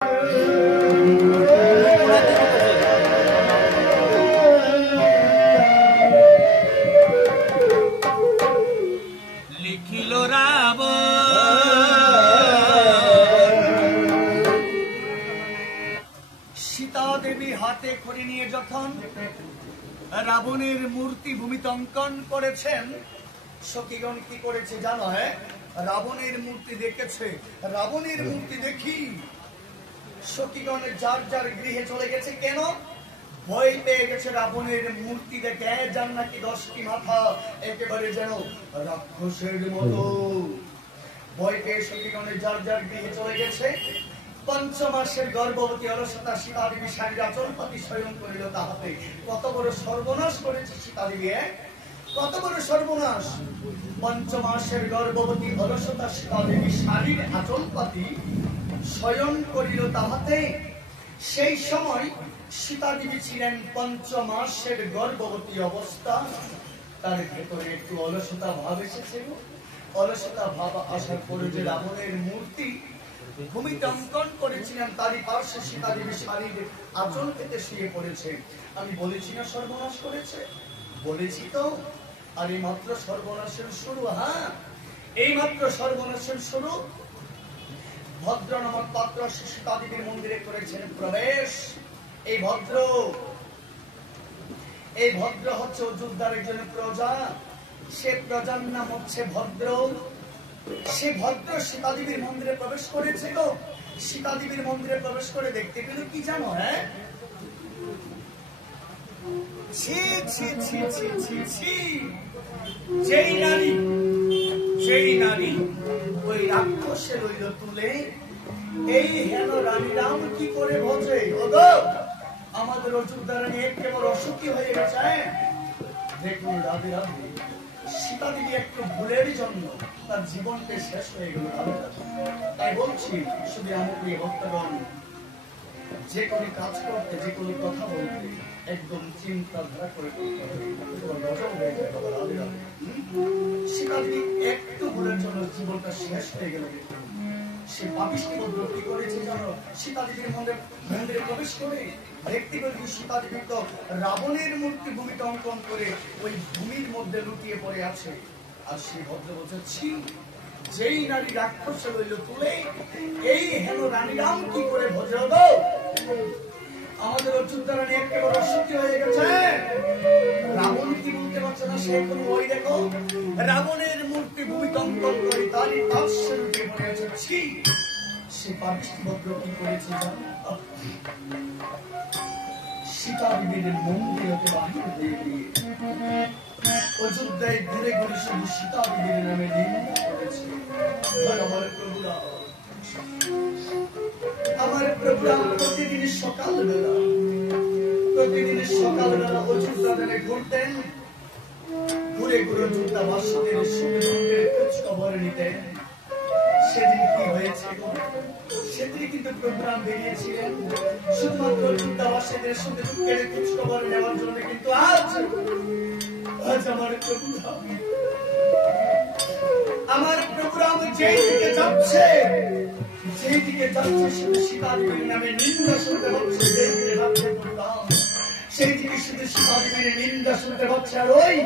লিখিল রাবণ সীতা দেবী হাতে খড়ি নিয়ে যখন রাবণের মূর্তি ভূমিতে অঙ্কন করেছেন, সখীগণ কি করেছে জানো? রাবণের মূর্তি দেখেছে। রাবণের মূর্তি দেখি সখীগণ যার যার গৃহে চলে গেছে। কেন? ভয় পেয়ে গেছে রাবণের মূর্তি দেখে। যার নাকি 10টি মাথা, একেবারে যেন রাক্ষসের মতো। ভয় পেয়ে সখীগণের যার যার গৃহে চলে গেছে। 5 মাসের গর্ভবতী অলসতা সীতা দেবী শাড়ির আঁচলপাতি স্বয়ং করিল তাহাতে। কত বড় সর্বনাশ করেছে সীতা দেবী! কত বড় সর্বনাশ! 5 মাসের গর্ভবতী অলসতা সীতা দেবী শাড়ির আঁচলপাতি স্বয়ং করিল তাহাতে। সেই সময় সীতা দেবী ছিলেন 5 মাসের গর্ভবতী অবস্থা। তার ভেতরে একটু অলসতা ভাব এসেছিল। অলসতা ভাব আসার পরে যে রাবণের মূর্তি ভূমিতে অঙ্কন করেছিলেন, তারই পার্শ্বে সীতা দেবী শাড়ির আঁচল পেতে শুয়ে পড়েছে। আমি বলেছি না সর্বনাশ করেছে? বলেছি তো। আর এই মাত্র সর্বনাশের শুরু। এই মাত্র সর্বনাশের শুরু। ভদ্র নামক পাত্র সীতা দেবীর মন্দিরে করেছেন প্রবেশ। এই ভদ্র হচ্ছে অযোধ্যার একজন প্রজা। সে প্রজার নাম হচ্ছে ভদ্র। সে ভদ্র সীতা দেবীর মন্দিরে প্রবেশ করেছিল। সীতা দেবীর মন্দিরে প্রবেশ করে দেখতে পেল কি জানো? যেই নারী ওই রাক্ষসে রইল তুলে, এই হেন রানী রাম কি করে ভজে? আমাদের অযোধ্যা রানী একেবারে অসুখী হয়ে গেছে। দেখুন রাধে রাধে, সীতা দেবী একটু ভুলের জন্য তার জীবনটা শেষ হয়ে গেল। তাই বলছি, শুধু আমাকে ভক্তগণ যে কোনো কাজ করতে, যে কোনো কথা বলতে একদম চিন্তাধারা করে করতে হবে। সীতা দেবী একটু ভুলের জন্য জীবনটা শেষ হয়ে গেল। সে পাপিষ্টি ভদ্র কি করেছে জানো? সীতা দেবীর মন্দিরে প্রবেশ করে দেখতে পেল সীতা দেবী তো রাবণের মূর্তি ভূমিতে অঙ্কন করে ওই ভূমির মধ্যে লুটিয়ে পড়ে আছে। আর সেই ভদ্র বলছে, যেই নারী রাক্ষসে রইল তুলে, এই হেন রানী রাম কি করে ভজে? আমাদের অযোধ্যা রানী একেবারে অসুখী হয়ে গেছে। রাবণ কি বলতে পারছে না? সে এখন ওই দেখো রাবণের মূর্তি ভূমিতে অঙ্কন করে তারই পার্শ্বে লুটিয়ে পড়ে আছে। সে পাপিষ্টি ভদ্র কি করেছে জানো? সীতা দেবীর মন্দির হতে বাহির হয়ে গিয়ে অযোধ্যায় ঘুরে ঘুরে শুধু সীতা দেবীর নামে নিন্দা করেছে। আমার প্রভুরা প্রতিদিন সকালবেলা অযোধ্যা জেলে ঘুরতেন। ঘুরে ঘুরে অযোধ্যাবাসীদের সুখে খোঁজ খবর নিতেন। সেদিন কি হয়েছে? সেদিন কিন্তু প্রোগ্রাম বেরিয়েছিলেন শুধুমাত্র অযোধ্যাবাসীদের সুখে দুঃখের খোঁজ খবর নেওয়ার জন্য। কিন্তু আজ আমার প্রোগ্রাম যেই দিকে যাচ্ছে শুধু সীতা দেবীর নামে নিন্দা শুনতে হচ্ছে। যেদিকে যাচ্ছে প্রোগ্রাম, সেই দিকে শুধু সীতা দেবীর নিন্দা শুনতে হচ্ছে। আর ওই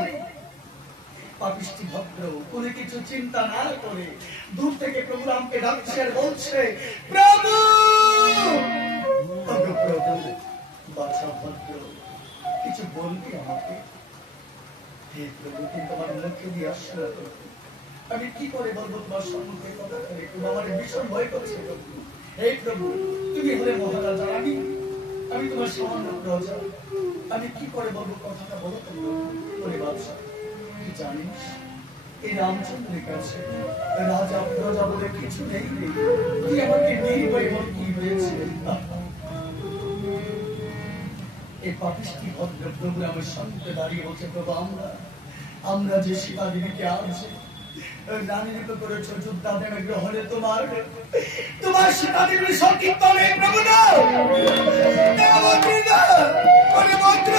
পাপিষ্টি ভদ্র কোনো কিছু চিন্তা না করে দূর থেকে প্রভুরামকে ডাকছে আর বলছে, প্রভু বাদশা ভদ্র কিছু বলবি আমাকে? হে প্রভু, কিন্তু আমার মুখে দিয়ে আসলো, আমি কি করে বলবো তোমার সম্মুখে কথা করে? আমার ভীষণ ভয় করছে প্রভু। হে প্রভু, তুমি হলে মহারাজা, আমি তোমার সামান্য প্রজা, আমি কি করে বলবো? কথাটা বলো তুমি বাদশা। জানিস এই রামচন্দ্রের কাছে রাজা প্রজা বলে কিছু নেই। তুই আমাকে নেই বল কি হয়েছে? এই পাপিষ্টি ভদ্র প্রভু আমার সামনে দাঁড়িয়ে বলছে, প্রভু আমরা যে সীতা দেবীকে আজ রানী রূপে করেছ যোদ্ধা দেবে গ্রহণে, তোমার সীতা দেবীর সংকীর্তনে প্রভু না মন্ত্র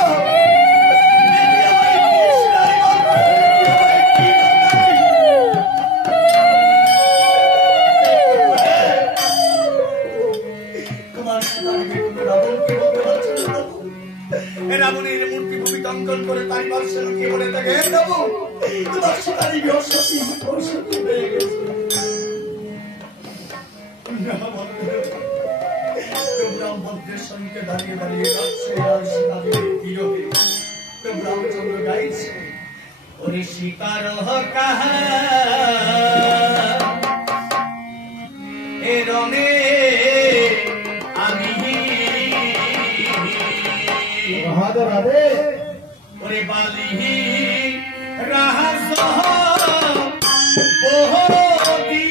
রাবণের মূর্তি ভূমিতে অঙ্কন করে তার পার্শ্বে লুকিয়ে বলে থাকে, হে প্রভু, তোমার সীতারই অসতী হয়ে গেছে। ব্রাহ্মণদের সঙ্গে দাঁড়িয়ে দাঁড়িয়ে যাচ্ছে আর সীতাদের বিরহে প্রভু রামচন্দ্র গাইছে, ওরে সীতার কাহা এ রণে আমি ওরে বালি রাহাস বহুদি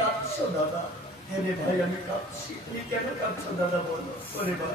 কাঁদছো দাদা? হ্যাঁ রে ভাই, আমি কাঁদছি। তুমি কেন কাঁদছো দাদা, বলো। ওরে বাবা।